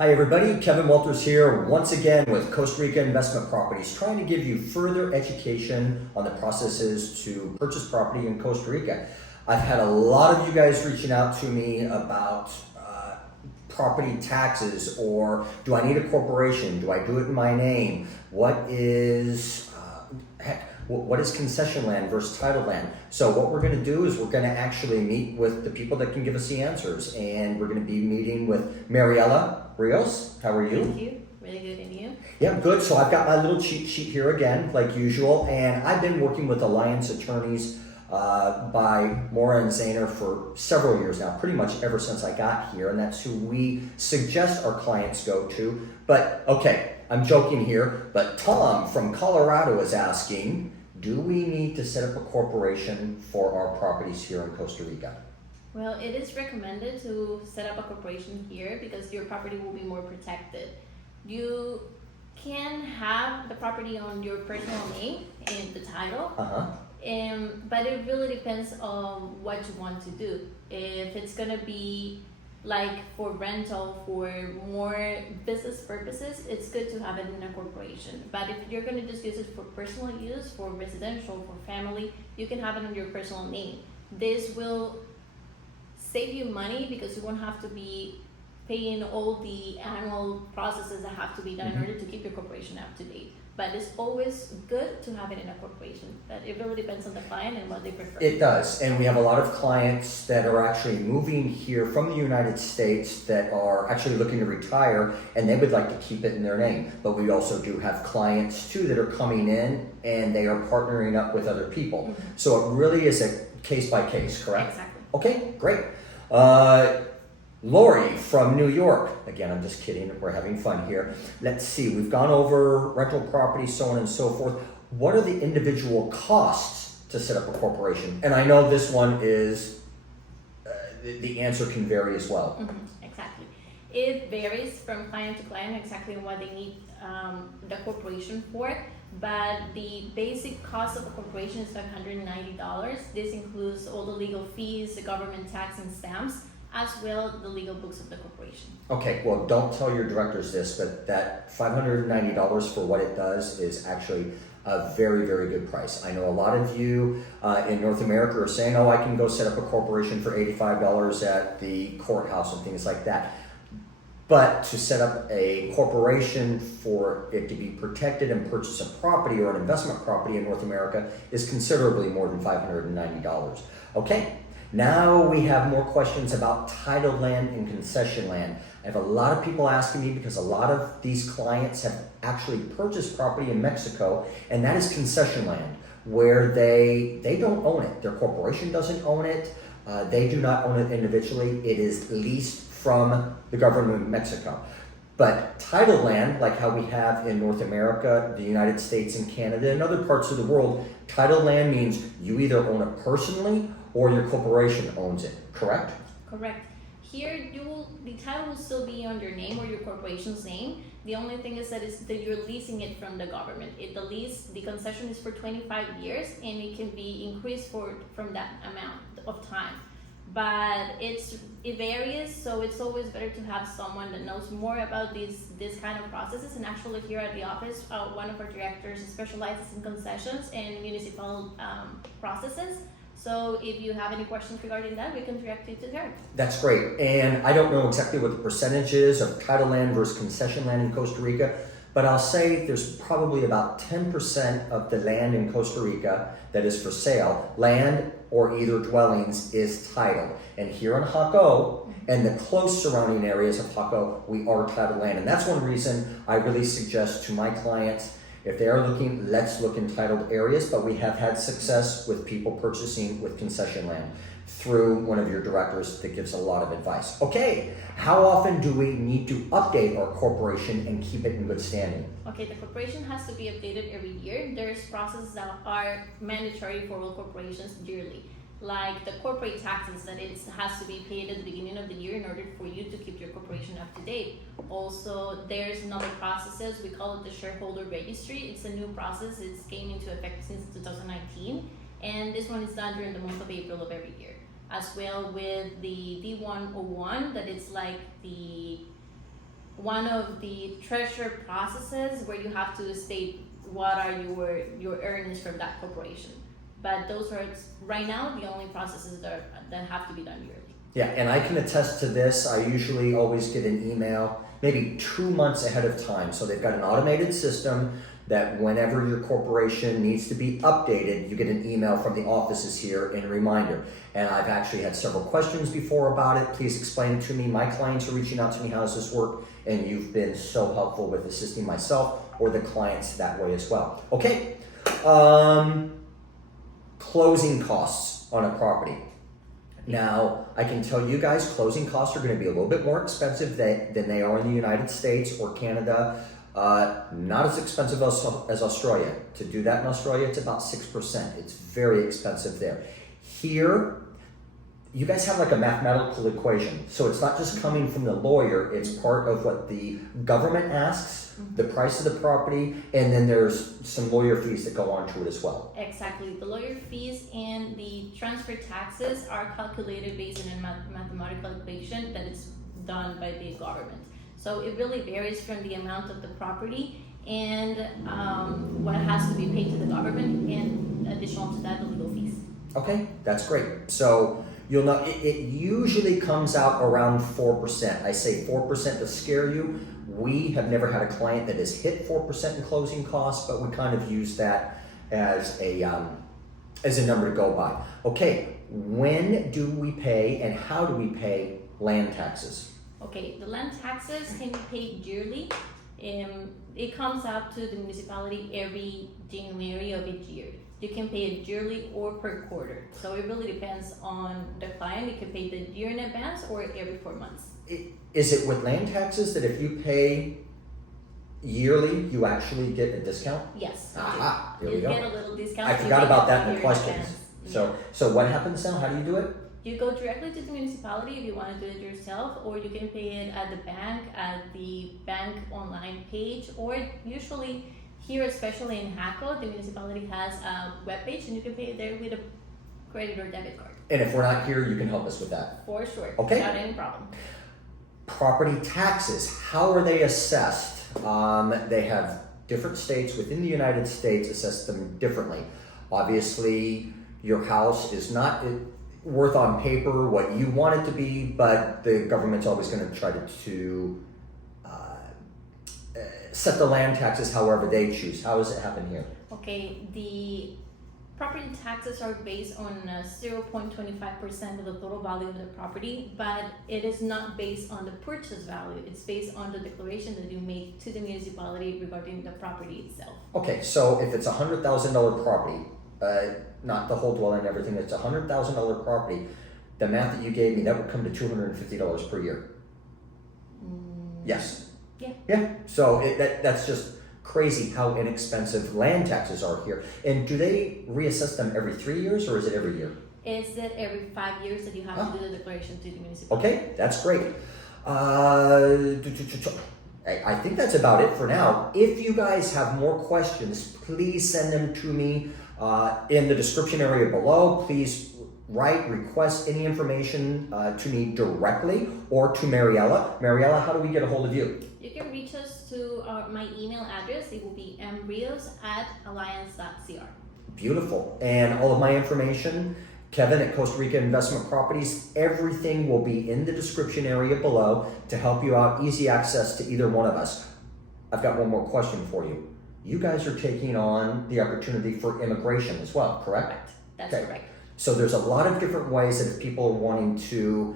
Hi everybody, Kevin Walters here once again with Costa Rica Investment Properties, trying to give you further education on the processes to purchase property in Costa Rica. I've had a lot of you guys reaching out to me about property taxes, or do I need a corporation? Do I do it in my name? What is concession land versus title land? So what we're going to do is we're going to actually meet with the people that can give us the answers, and we're going to be meeting with Mariela. Rios, how are you? Thank you. Really good, and you? Yeah, good. So I've got my little cheat sheet here again, like usual, and I've been working with Alliance Attorneys by Mora and Zahner for several years now, pretty much ever since I got here, and that's who we suggest our clients go to. But okay, I'm joking here, but Tom from Colorado is asking, do we need to set up a corporation for our properties here in Costa Rica? Well, it is recommended to set up a corporation here because your property will be more protected. You can have the property on your personal name in the title, but it really depends on what you want to do. If it's going to be like for rental, for more business purposes, it's good to have it in a corporation. But if you're going to just use it for personal use, for residential, for family, you can have it on your personal name. This will save you money because you won't have to be paying all the annual processes that have to be done in order to keep your corporation up to date. But it's always good to have it in a corporation. But it really depends on the client and what they prefer. It does, and we have a lot of clients that are actually moving here from the United States that are actually looking to retire, and they would like to keep it in their name. But we also do have clients too that are coming in and they are partnering up with other people. So it really is a case by case, correct? Exactly. Okay, great. Lori from New York. Again, I'm just kidding. We're having fun here. Let's see. We've gone over rental property, so on and so forth. What are the individual costs to set up a corporation? And I know this one is, the answer can vary as well. Exactly. It varies from client to client exactly what they need the corporation for. But the basic cost of a corporation is $590. This includes all the legal fees, the government tax and stamps, as well the legal books of the corporation. Okay, well, don't tell your directors this, but that $590 for what it does is actually a very, very good price. I know a lot of you in North America are saying, oh, I can go set up a corporation for $85 at the courthouse and things like that. But to set up a corporation for it to be protected and purchase a property or an investment property in North America is considerably more than $590. Okay, now we have more questions about title land and concession land. I have a lot of people asking me because a lot of these clients have actually purchased property in Mexico, and that is concession land where they don't own it. Their corporation doesn't own it. They do not own it individually. It is leased from the government of Mexico. But title land, like how we have in North America, the United States and Canada, and other parts of the world, title land means you either own it personally or your corporation owns it, correct? Correct. Here, the title will still be on your name or your corporation's name. The only thing is that you're leasing it from the government. The concession is for 25 years, and it can be increased from that amount of time. But it varies, so it's always better to have someone that knows more about this kind of processes. And actually here at the office, one of our directors specializes in concessions and municipal processes. So if you have any questions regarding that, we can direct you to her. That's great. And I don't know exactly what the percentage is of title land versus concession land in Costa Rica, but I'll say there's probably about 10% of the land in Costa Rica that is for sale. Land or either dwellings is titled. And here in Jaco and the close surrounding areas of Jaco, we are titled land. And that's one reason I really suggest to my clients, if they are looking, let's look in titled areas, but we have had success with people purchasing with concession land through one of your directors that gives a lot of advice. Okay, how often do we need to update our corporation and keep it in good standing? Okay, the corporation has to be updated every year. There's processes that are mandatory for all corporations yearly, like the corporate taxes that it has to be paid at the beginning of the year in order for you to keep your corporation up to date. Also, there's another processes, we call it the shareholder registry. It's a new process. It's came into effect since 2019, and this one is done during the month of April of every year. As well with the D101, that it's like the one of the treasurer processes where you have to state what are your earnings from that corporation. But those are right now the only processes that have to be done yearly. Yeah, and I can attest to this. I usually always get an email maybe 2 months ahead of time. So they've got an automated system that whenever your corporation needs to be updated, you get an email from the offices here and a reminder. And I've actually had several questions before about it. Please explain it to me. My clients are reaching out to me, how does this work? And you've been so helpful with assisting myself or the clients that way as well. Okay, closing costs on a property. Now, I can tell you guys closing costs are going to be a little bit more expensive than they are in the United States or Canada. Not as expensive as Australia. To do that in Australia, it's about 6%. It's very expensive there. Here, you guys have like a mathematical equation. So it's not just coming from the lawyer, it's part of what the government asks, the price of the property, and then there's some lawyer fees that go on to it as well. Exactly. The lawyer fees and the transfer taxes are calculated based on a mathematical equation that is done by the government. So it really varies from the amount of the property and what has to be paid to the government, and additional to that, the legal fees. Okay, that's great. So you'll know it usually comes out around 4%. I say 4% to scare you. We have never had a client that has hit 4% in closing costs, but we kind of use that as a number to go by. Okay, when do we pay and how do we pay land taxes? Okay, the land taxes can be paid yearly. It comes out to the municipality every January of each year. You can pay it yearly or per quarter. So it really depends on the client. You can pay the year in advance or every 4 months. Is it with land taxes that if you pay yearly, you actually get a discount? Yes. Aha, here we you go. get a little discount. I forgot about that in the questions. Yeah. So what happens now? How do you do it? You go directly to the municipality if you want to do it yourself, or you can pay it at the bank online page, or usually here, especially in Jaco, the municipality has a webpage and you can pay it there with a credit or debit card. And if we're not here, you can help us with that. For sure. Okay. Without any problem. Property taxes, how are they assessed? They have different states within the United States assess them differently. Obviously, your house is not worth on paper what you want it to be, but the government's always going to try to set the land taxes however they choose. How does it happen here? Okay, the property taxes are based on 0.25% of the total value of the property, but it is not based on the purchase value. It's based on the declaration that you make to the municipality regarding the property itself. Okay, so if it's a $100,000 property, not the whole dwelling and everything, it's a $100,000 property, the math that you gave me, that would come to $250 per year. Yes. Yeah. Yeah. So that's just crazy how inexpensive land taxes are here. And do they reassess them every 3 years or is it every year? It's that every 5 years that you have to do the declaration to the municipality. Okay, that's great. I think that's about it for now. If you guys have more questions, please send them to me in the description area below. Please request any information to me directly or to Mariela. Mariela, how do we get a hold of you? You can reach us to my email address. It will be mrios@alliance.cr. Beautiful. And all of my information, Kevin at Costa Rica Investment Properties, everything will be in the description area below to help you out. Easy access to either one of us. I've got one more question for you. You guys are taking on the opportunity for immigration as well, correct? Correct. That's Okay. correct. So there's a lot of different ways that if people are wanting to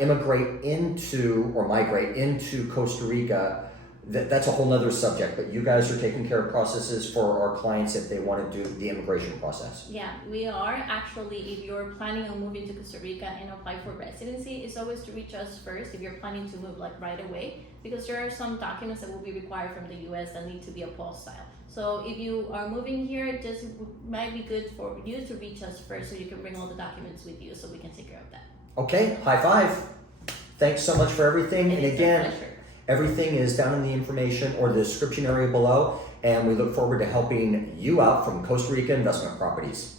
immigrate into or migrate into Costa Rica, that's a whole nother subject, but you guys are taking care of processes for our clients if they want to do the immigration process. Yeah, we are. Actually, if you're planning on moving to Costa Rica and apply for residency, it's always to reach us first if you're planning to move like right away, because there are some documents that will be required from the US that need to be apostille. So if you are moving here, it just might be good for you to reach us first so you can bring all the documents with you so we can take care of that. Okay, high five. Thanks so much for everything. And It's a again, pleasure. everything is down in the information or the description area below, and we look forward to helping you out from Costa Rica Investment Properties.